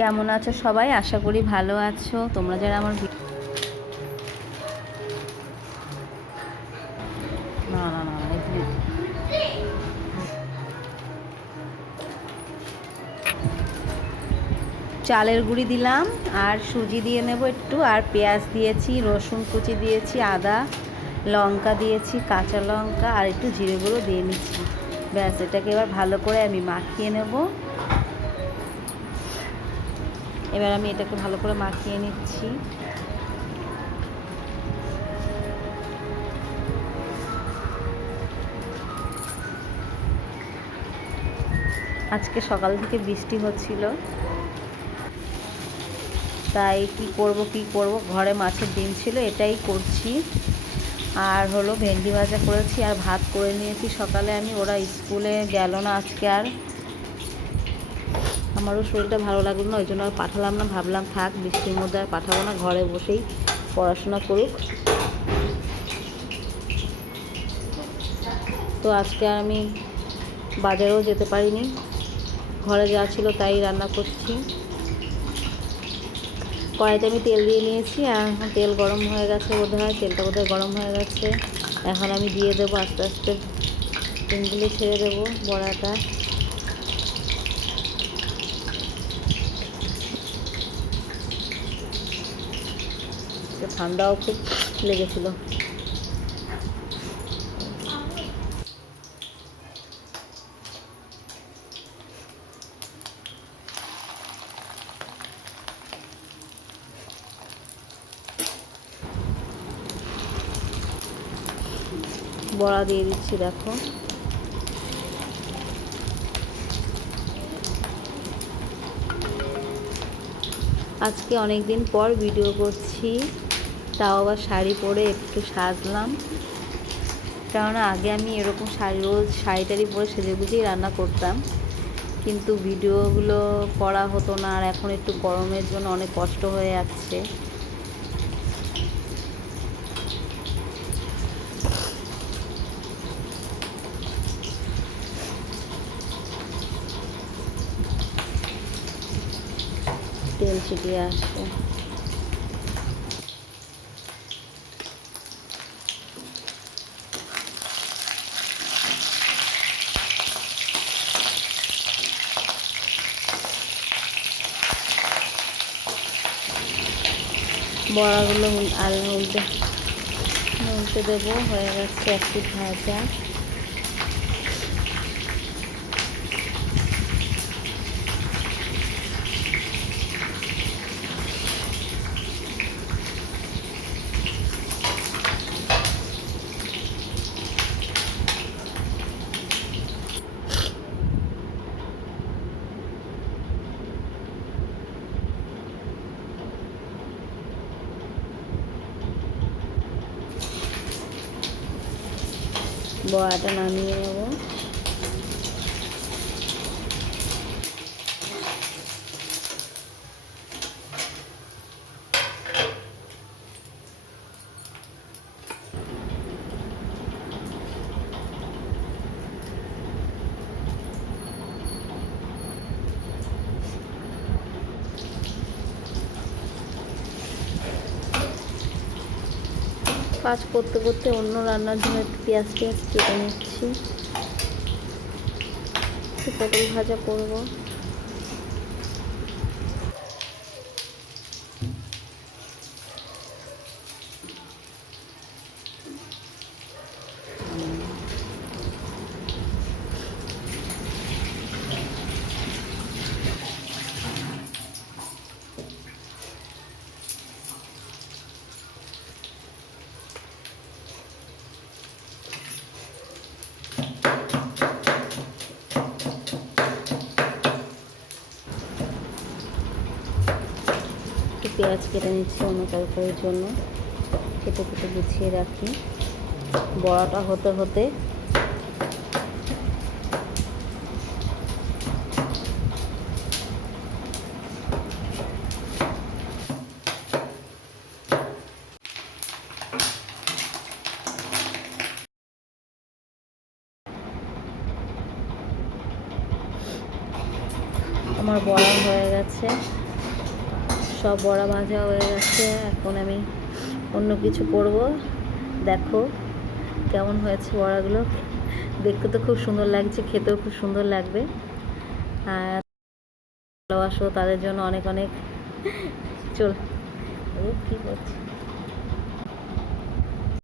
কেমন আছো সবাই? আশা করি ভালো আছো। তোমরা যারা আমার না না না চালের গুঁড়ি দিলাম আর সুজি দিয়ে নেব একটু, আর পেঁয়াজ দিয়েছি, রসুন কুচি দিয়েছি, আদা লঙ্কা দিয়েছি, কাঁচা লঙ্কা আর একটু জিরে গুঁড়ো দিয়ে নিচ্ছি। ব্যাস, এটাকে এবার ভালো করে আমি মাখিয়ে নেব। এবার আমি এটাকে ভালো করে মাখিয়ে নিচ্ছি। আজকে সকাল থেকে বৃষ্টি হচ্ছিল, তাই কি করব, ঘরে মাছের ডিম ছিল, এটাই করছি। আর হলো ভেন্ডি ভাজা করেছি আর ভাত করে নিয়েছি সকালে আমি। ওরা স্কুলে গেল না আজকে, আর আমারও শরীরটা ভালো লাগলো না, ওই জন্য আর পাঠালাম না। ভাবলাম থাক, বৃষ্টির মধ্যে আর পাঠাবো না, ঘরে বসেই পড়াশোনা করুক। তো আজকে আর আমি বাজারেও যেতে পারিনি, ঘরে যা ছিল তাই রান্না করছি। কড়াইতে আমি তেল দিয়ে নিয়েছি, আর এখন তেল গরম হয়ে গেছে বোধহয়, তেলটা বোধহয় গরম হয়ে গেছে। এখন আমি দিয়ে দেবো আস্তে আস্তে, ডিমগুলো ছেড়ে দেবো বড়াটা। ঠান্ডাও খুব লেগেছিল। বড়া দিয়ে দিচ্ছি, দেখো। আজকে অনেক দিন পর ভিডিও করছি, তাও আবার শাড়ি পরে একটু সাজলাম। কেননা আগে আমি এরকম রোজ শাড়ি টাড়ি পরে সেজে গুজেই রান্না করতাম, কিন্তু ভিডিওগুলো করা হতো না। আর এখন একটু গরমের জন্য অনেক কষ্ট হয়ে যাচ্ছে। তেল ছিটিয়ে আসছে। বড়াগুলো উল্টে দেবো। হয়ে গেছে একটু ভাজা। বড়াটা নামিয়ে নেব। কাজ করতে করতে অন্য রান্নার জন্য একটু পেঁয়াজ কেটে নিচ্ছি। পটল ভাজা করবো। পেঁয়াজ কেটে নিচ্ছি অন্য তরকারির জন্য, কেটে কেটে গুছিয়ে রাখি। বড়াটা হতে হতে আমার বড়া হয়ে গেছে। সব বড়া ভাজা হয়ে গেছে, এখন আমি অন্য কিছু করব। দেখো কেমন হয়েছে বড়াগুলো, দেখতে তো খুব সুন্দর লাগছে, খেতেও খুব সুন্দর লাগবে। আর ভালোবাসো তাদের জন্য অনেক অনেক। চল, ও কী করছে।